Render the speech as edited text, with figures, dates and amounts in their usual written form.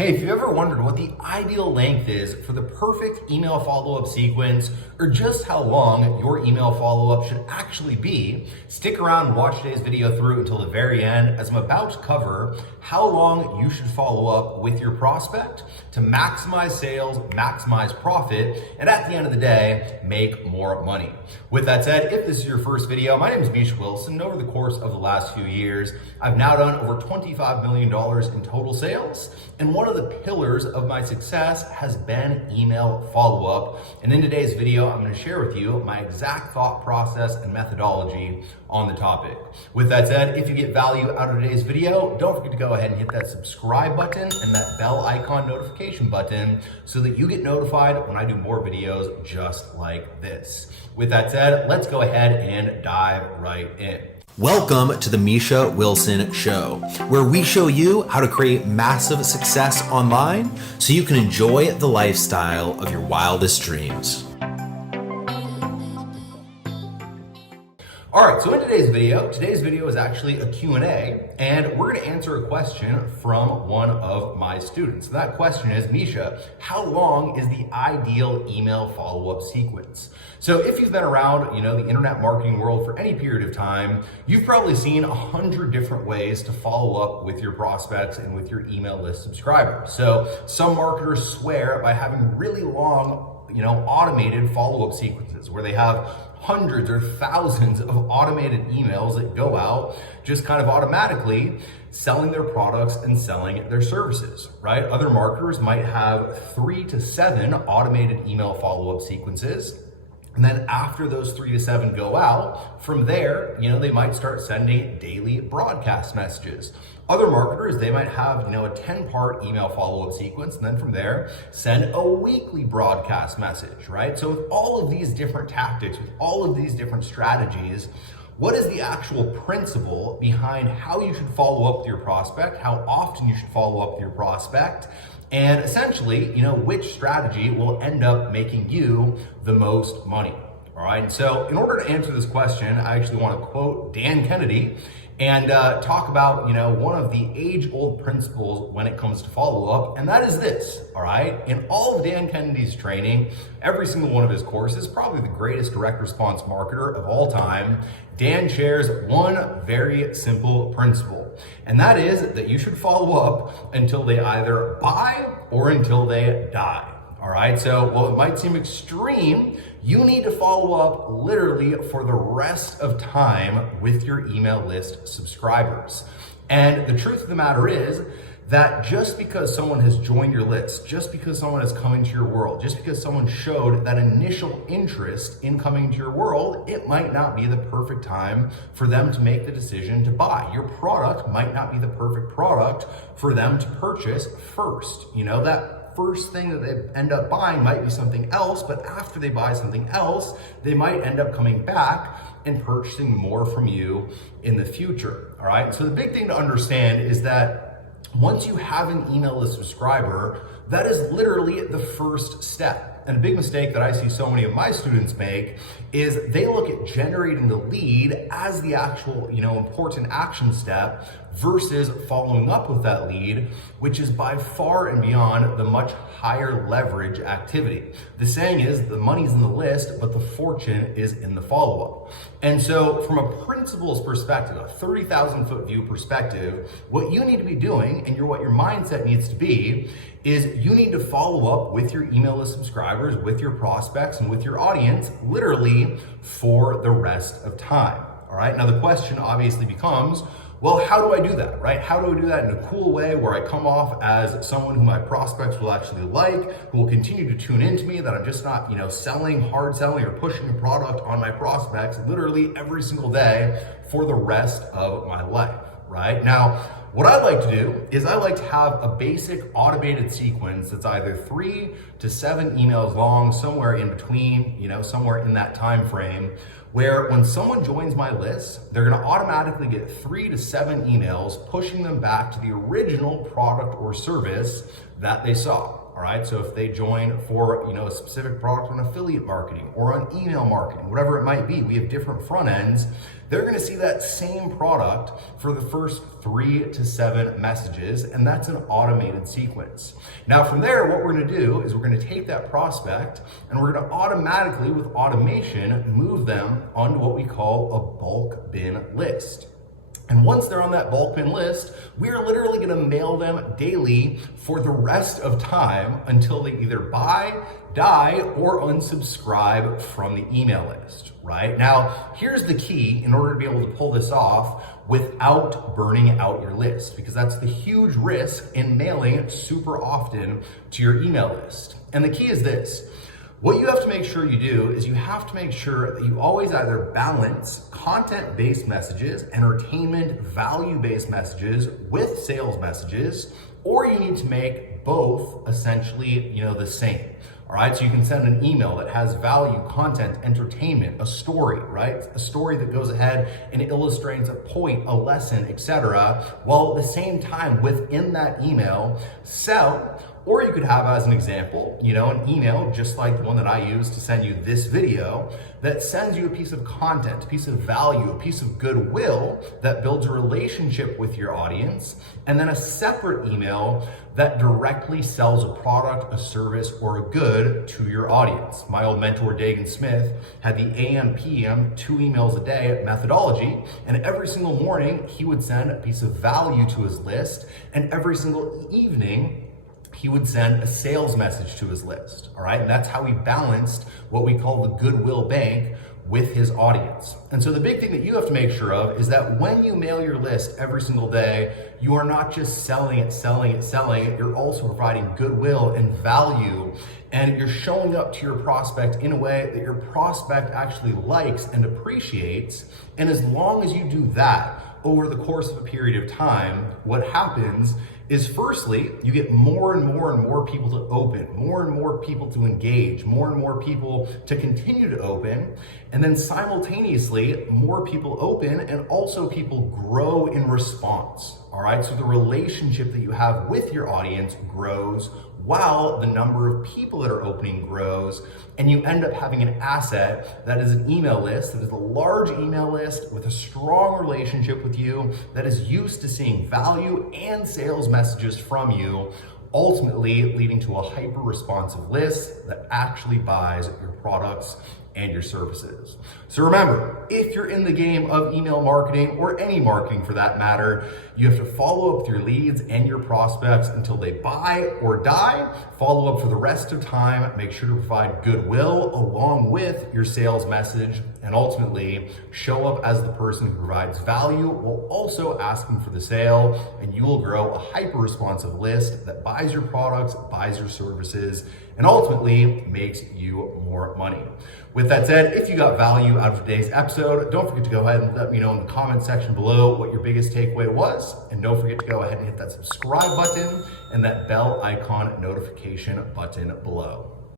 Hey, if you ever wondered what the ideal length is for the perfect email follow-up sequence, or just how long your email follow-up should actually be, stick around and watch today's video through until the very end, as I'm about to cover how long you should follow up with your prospect to maximize sales, maximize profit, and at the end of the day, make more money. With that said, if this is your first video, my name is Misha Wilson, and over the course of the last few years, I've now done over $25 million in total sales, and one of the pillars of my success has been email follow-up. And in today's video, I'm going to share with you my exact thought process and methodology on the topic. With that said, if you get value out of today's video, don't forget to go ahead and hit that subscribe button and that bell icon notification button so that you get notified when I do more videos just like this. With that said, let's go ahead and dive right in. Welcome to the Misha Wilson Show, where we show you how to create massive success online so you can enjoy the lifestyle of your wildest dreams. All right, so in today's video is actually a Q&A, and we're gonna answer a question from one of my students. So that question is, Misha, how long is the ideal email follow-up sequence? So if you've been around, the internet marketing world for any period of time, you've probably seen 100 different ways to follow up with your prospects and with your email list subscribers. So some marketers swear by having really long, automated follow-up sequences where they have hundreds or thousands of automated emails that go out just kind of automatically selling their products and selling their services, right? Other marketers might have 3 to 7 automated email follow-up sequences. And then after those 3 to 7 go out, from there, they might start sending daily broadcast messages. Other marketers, they might have, a 10-part email follow-up sequence, and then from there, send a weekly broadcast message, right? So with all of these different tactics, with all of these different strategies, what is the actual principle behind how you should follow up with your prospect, how often you should follow up with your prospect, and essentially, which strategy will end up making you the most money, all right? And so in order to answer this question, I actually want to quote Dan Kennedy and talk about, one of the age-old principles when it comes to follow-up, and that is this, all right? In all of Dan Kennedy's training, every single one of his courses, probably the greatest direct response marketer of all time, Dan shares one very simple principle, and that is that you should follow up until they either buy or until they die. All right, so while it might seem extreme, you need to follow up literally for the rest of time with your email list subscribers. And the truth of the matter is that just because someone has joined your list, just because someone has come into your world, just because someone showed that initial interest in coming to your world, it might not be the perfect time for them to make the decision to buy. Your product might not be the perfect product for them to purchase first. That first thing that they end up buying might be something else, but after they buy something else, they might end up coming back and purchasing more from you in the future, all right? So the big thing to understand is that once you have an email list subscriber, that is literally the first step. And a big mistake that I see so many of my students make is they look at generating the lead as the actual, important action step versus following up with that lead, which is by far and beyond the much higher leverage activity. The saying is the money's in the list, but the fortune is in the follow-up. And so from a principles perspective, a 30,000-foot view perspective, what you need to be doing and what your mindset needs to be is you need to follow up with your email list subscribers, with your prospects, and with your audience, literally for the rest of time, all right? Now the question obviously becomes, well, how do I do that, right? How do I do that in a cool way where I come off as someone who my prospects will actually like, who will continue to tune into me, that I'm just not, hard selling or pushing a product on my prospects literally every single day for the rest of my life, right? Now, what I like to do is I like to have a basic automated sequence that's either 3 to 7 emails long, somewhere in between, somewhere in that time frame, where when someone joins my list, they're gonna automatically get 3 to 7 emails pushing them back to the original product or service that they saw. All right, so if they join for a specific product on affiliate marketing or on email marketing, whatever it might be, we have different front ends. They're going to see that same product for the first 3 to 7 messages, and that's an automated sequence. Now from there, what we're going to do is we're going to take that prospect and we're going to automatically, with automation, move them onto what we call a bulk bin list. And once they're on that bulk bin list, we are literally going to mail them daily for the rest of time until they either buy, die, or unsubscribe from the email list, right? Now, here's the key in order to be able to pull this off without burning out your list, because that's the huge risk in mailing super often to your email list. And the key is this. What you have to make sure you do is you have to make sure that you always either balance content-based messages, entertainment, value-based messages with sales messages, or you need to make both essentially, the same. All right, so you can send an email that has value, content, entertainment, a story, right? A story that goes ahead and illustrates a point, a lesson, etc., while at the same time within that email sell. Or you could have, as an example, an email just like the one that I use to send you this video that sends you a piece of content, a piece of value, a piece of goodwill that builds a relationship with your audience, and then a separate email that directly sells a product, a service, or a good to your audience. My old mentor, Dagan Smith, had the AM, PM, 2 emails a day methodology, and every single morning he would send a piece of value to his list, and every single evening he would send a sales message to his list, all right? And that's how he balanced what we call the goodwill bank with his audience. And so the big thing that you have to make sure of is that when you mail your list every single day, you are not just selling it, you're also providing goodwill and value, and you're showing up to your prospect in a way that your prospect actually likes and appreciates. And as long as you do that over the course of a period of time, what happens is firstly, you get more and more people to open, more and more people to engage, more and more people to continue to open, and then simultaneously, more people open and also people grow in response, all right? So the relationship that you have with your audience grows while the number of people that are opening grows, and you end up having an asset that is an email list, that is a large email list with a strong relationship with you, that is used to seeing value and sales messages from you, ultimately leading to a hyper-responsive list that actually buys your products and your services. So remember, if you're in the game of email marketing or any marketing for that matter, you have to follow up with your leads and your prospects until they buy or die. Follow up for the rest of time. Make sure to provide goodwill along with your sales message, and ultimately show up as the person who provides value while also asking for the sale, and you will grow a hyper-responsive list that buys your products, buys your services, and ultimately makes you more money. With that said, if you got value out of today's episode, don't forget to go ahead and let me know in the comment section below what your biggest takeaway was. And don't forget to go ahead and hit that subscribe button and that bell icon notification button below.